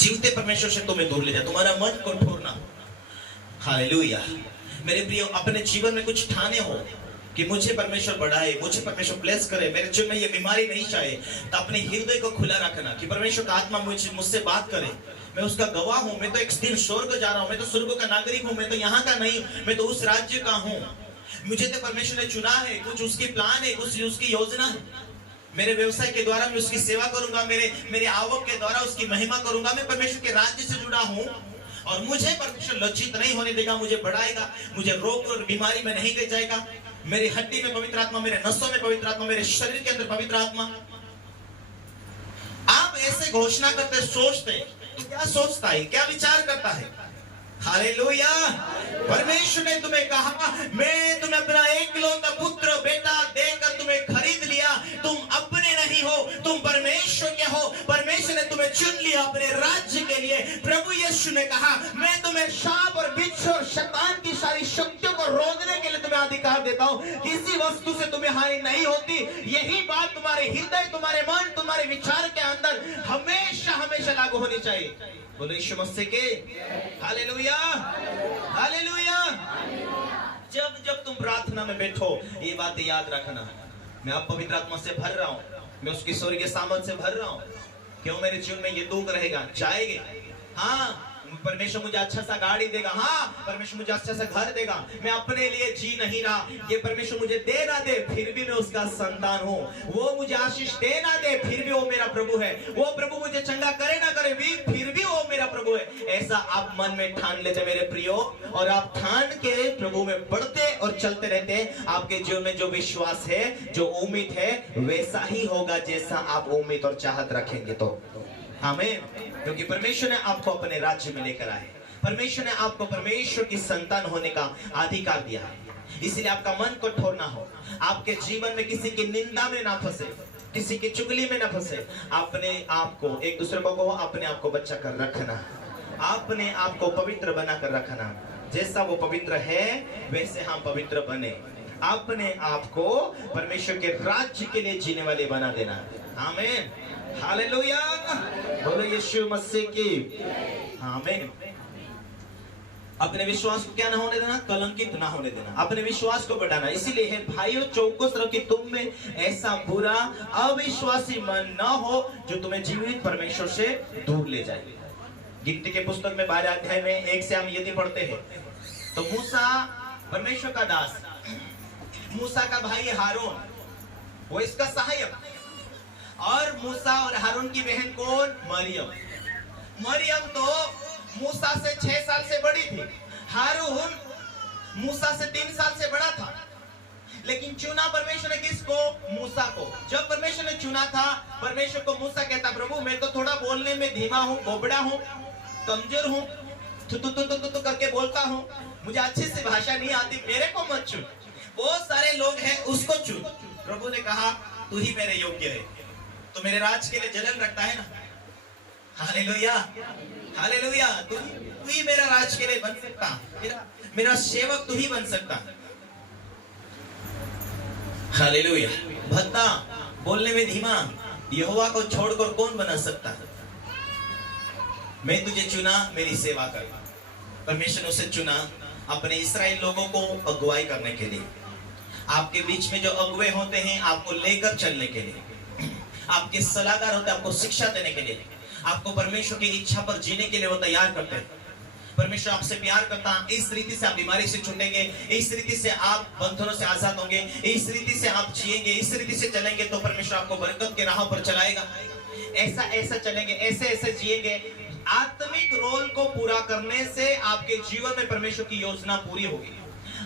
जीवते परमेश्वर से तुम्हें दूर ले जाए, तुम्हारा मन कठोर ना हो। हालेलुया। मेरे प्रिय, अपने जीवन में कुछ ठाने हो कि मुझे परमेश्वर बढ़ाए, मुझे परमेश्वर ब्लेस करे, मेरे जीवन में ये बीमारी नहीं चाहे, तो अपने हृदय को खुला रखना कि परमेश्वर का आत्मा मुझसे बात करे। मैं उसका गवाह हूँ, मैं तो एक दिन स्वर्ग जा रहा हूँ, मैं तो स्वर्ग का नागरिक हूँ, मैं तो यहाँ का नहीं, मैं तो उस राज्य का हूँ। मुझे तो परमेश्वर ने चुना है, कुछ उसकी प्लान है, कुछ उसकी योजना है। मेरे व्यवसाय के द्वारा मैं उसकी सेवा करूंगा, मेरे आवक के द्वारा उसकी महिमा करूंगा। मैं परमेश्वर के राज्य से जुड़ा हूँ और मुझे परमेश्वर लज्जित नहीं होने देगा, मुझे बढ़ाएगा, मुझे रोग और बीमारी में नहीं ले जाएगा। मेरी हड्डी में पवित्र आत्मा, मेरे नसों में पवित्र आत्मा, मेरे शरीर के अंदर पवित्र आत्मा। आप ऐसे घोषणा करते, सोचते, तो क्या सोचता है, क्या विचार करता है? हालेलुया। परमेश्वर ने तुम्हें कहा, मैं तुम्हें अपना एकलौता पुत्र बेटा देकर तुम्हें खरीद लिया। तुम अपने नहीं हो, तुम परमेश्वर के हो। परमेश्वर ने तुम्हें चुन लिया अपने राज्य के लिए। प्रभु यीशु ने कहा, मैं तुम्हें सांप और बिच्छू और शैतान की सारी शक्तियों को रोकने के लिए तुम्हें अधिकार देता हूँ। किसी वस्तु से तुम्हें हानि नहीं होती। यही बात तुम्हारे हृदय, तुम्हारे मन, तुम्हारे विचार के अंदर हमेशा हमेशा लागू होनी चाहिए। बोलो यीशु मसीह के हालेलुया, हालेलुया। जब जब तुम प्रार्थना में बैठो, ये बातें याद रखना, मैं अब पवित्र आत्मा से भर रहा हूँ, मैं उसकी स्वर्गीय सामर्थ से भर रहा हूँ। क्यों मेरे जीवन में ये दुख रहेगा, जाएंगे। हाँ, परमेश्वर मुझे अच्छा सा गाड़ी देगा, हाँ परमेश्वर मुझे अच्छा सा घर देगा। मैं अपने लिए जी नहीं रहा, ये परमेश्वर मुझे दे ना दे, फिर भी मैं उसका संतान हूँ। वो मुझे आशीष दे ना दे, फिर भी वो मेरा प्रभु है। वो प्रभु मुझे चंगा करे ना करे भी, फिर भी वो मेरा प्रभु है। ऐसा आप मन में ठान लेते मेरे प्रियो, और आप ठान के प्रभु में बढ़ते और चलते रहते। आपके जीवन में जो विश्वास है, जो उम्मीद है, वैसा ही होगा जैसा आप उम्मीद और चाहत रखेंगे। तो आमीन। क्योंकि परमेश्वर ने आपको अपने राज्य में लेकर आए, परमेश्वर ने आपको परमेश्वर की संतान होने का अधिकार दिया है। इसलिए आपका मन कठोर ना हो, आपके जीवन में किसी की निंदा में ना फंसे, किसी की चुगली में ना फंसे। अपने आप को, एक दूसरे को कहो, अपने आप को बचा कर रखना, अपने आप को पवित्र बना कर रखना। जैसा वो पवित्र है वैसे हम पवित्र बने। अपने आप को परमेश्वर के राज्य के लिए जीने वाले बना देना। आमीन, हालेलुया। बोलो यीशु मसीह की आमीन। अपने विश्वास को क्या ना होने देना, कलंकित ना होने देना, अपने विश्वास को बढ़ाना। इसीलिए है भाइयों, चौकस रहो कि तुम में ऐसा बुरा अविश्वासी मन न हो जो तुम्हें जीवित परमेश्वर से दूर ले जाए। गिनती के पुस्तक में 12 अध्याय में 1 से हम यदि पढ़ते हैं, तो मूसा परमेश्वर का दास, मूसा का भाई हारून, वो इसका सहायक, और मूसा और हारून की बहन कौन? मरियम। मरियम तो मूसा से 6 साल से बड़ी थी, हारून मूसा से 3 साल से बड़ा था। लेकिन चुना परमेश्वर ने किसको? मूसा को। जब परमेश्वर ने चुना था, परमेश्वर को मूसा कहता, प्रभु मैं तो थोड़ा बोलने में धीमा हूँ, बोबड़ा हूँ, कमजोर हूँ, तू करके बोलता हूँ, मुझे अच्छी से भाषा नहीं आती, मेरे को मत चुन, बहुत सारे लोग हैं उसको चुन। प्रभु ने कहा तू ही मेरे योग्य है, तो मेरे राज के लिए जलन रखता है ना। Hallelujah, hallelujah. तू ही मेरा राज के लिए बन सकता, मेरा सेवक तू ही बन सकता। हालेलुया। भद्दा, बोलने में धीमा, यहोवा को छोड़कर कौन बना सकता? मैं तुझे चुना मेरी सेवा कर। परमेश्वर ने उसे चुना अपने इस्राएल लोगों को अगुवाई करने के लिए। आपके बीच में जो अगुवे होते हैं, आपको लेकर चलने के लिए, आपके सलाहकार होते हैं, आपको शिक्षा देने के लिए, आपको परमेश्वर की इच्छा पर जीने के लिए वो तैयार करते हैं। परमेश्वर आपसे प्यार करता है। इस रीति से आप बीमारी से छूटेंगे, इस रीति से आप बंधनों से आजाद होंगे, इस रीति से आप जिएंगे, इस रीति से चलेंगे तो परमेश्वर आपको बरकत के राहों पर चलाएगा। ऐसा ऐसा चलेंगे, ऐसे ऐसे जिएंगे। आत्मिक रोल को पूरा करने से आपके जीवन में परमेश्वर की योजना पूरी होगी।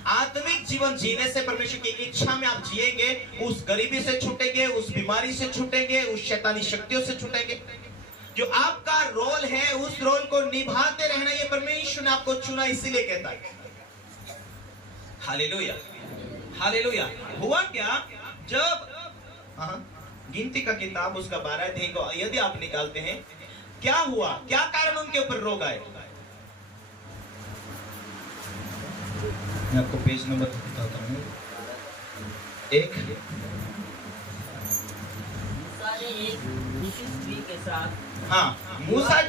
आत्मिक जीवन जीने से परमेश्वर की इच्छा में आप जिएंगे, उस गरीबी से छूटेंगे, उस बीमारी से छूटेंगे, उस शैतानी शक्तियों से छूटेंगे। जो आपका रोल है उस रोल को निभाते रहना, ये परमेश्वर ने आपको चुना, इसीलिए कहता है। Hallelujah, hallelujah. हुआ क्या? जब गिनती का किताब उसका 12 अध्याय को यदि आप निकालते हैं, क्या हुआ, क्या कारण उनके ऊपर रोग आए? मैं आपको पेज नंबर बताता हूँ। एक मूसा ने एक दूसरी स्त्री के साथ, हाँ, मूसा